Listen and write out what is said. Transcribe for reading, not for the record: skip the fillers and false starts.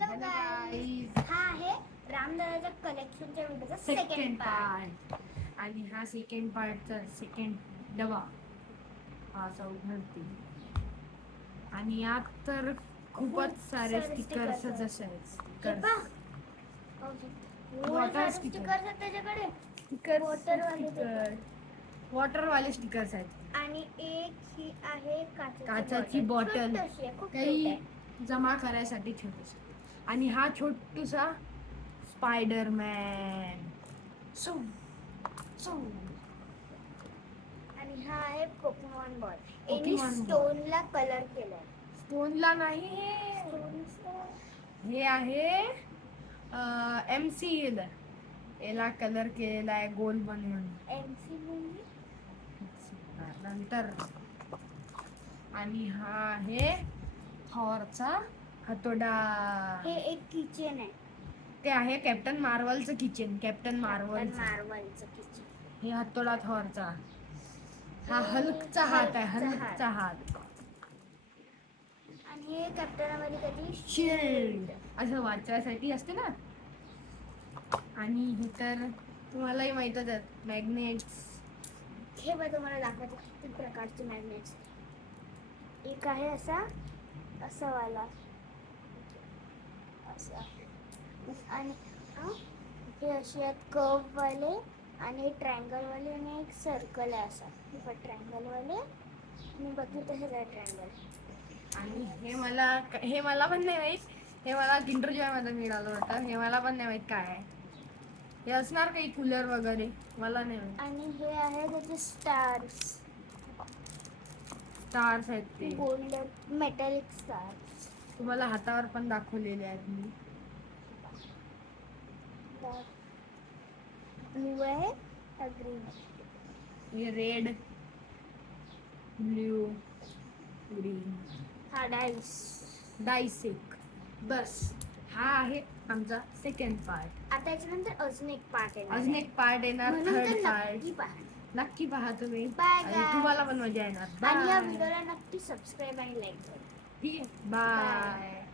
Hello guys, हा आहे रामदादाच्या कलेक्शनच्या व्हिडिओचा second part. आणि हा सेकंड पार्टचा सेकंड डबा हा असा उघडते. आणि यात तर खूपच सारे स्टिकर्स जसे आहेत. स्टिकर्स, वॉटर स्टिकर्स आहेत त्याच्याकडे. वॉटरवाले स्टिकर्स आहेत. आणि एक ही आहे काचाची बॉटल, काही जमा करायसाठी छोटीशी. आणि हा छोटूसा स्पायडरमॅन. सो सो आणि हा आहे पोकेमॉन बॉल. पोकेमॉन स्टोनला कलर केलाय. स्टोनला नाही, हे आहे MC याला कलर केलेला आहे गोल बनवून. MC म्हणजे नंतर. आणि हा आहे थॉरचा हातोडा. हे एक किचन आहे. ते आहे कॅप्टन मार्वलचं किचन. कॅप्टन मार्वलचं किचन. हे हातोडा थॉरचा. हा हल्कचा हात आहे, हल्कचा हात. आणि हे कॅप्टन अमेरिकाची शिल्ड असं वाचवायसाठी असते ना. आणि हे तर तुम्हालाही माहितच आहे, मॅग्नेट्स. हे बघ तुम्हाला दाखवते किती प्रकारचे मॅग्नेट्स. एक आहे असा वाला असा, आणि हे असे आहेत कर्व वाले, आणि ट्रायंगल वाले, आणि एक सर्कल आहे असा. हे पण ट्रायंगल वाले, आणि बघू तसेच आहे ट्रायंगल. आणि हे मला पण नाही माहित. हे मला किंडर जॉय मध्ये मिळालं होतं. हे मला पण नाही माहित काय आहे. हे असणार काही कूलर वगैरे, मला नाही माहित. आणि हे आहे त्याचे स्टार्स आहेत ते गोल्डन मेटॅलिक स्टार्स. तुम्हाला हातावर पण दाखवलेले आहेत मी. ब्लू आहे, ग्रीन आहे. हे रेड, ब्ल्यू, ग्रीन. हा डाईस एक. बस हा आहे आमचा सेकंड पार्ट. आता याच्यानंतर अजून एक पार्ट येणार. अजून एक पार्ट येणार, थर्ड पार्ट. नक्की पहा तुम्ही. आणि तुम्हाला पण मजा येणार. आणि या व्हिडिओला नक्की सबस्क्राईब आणि लाईक करा. ठीक आहे, बाय.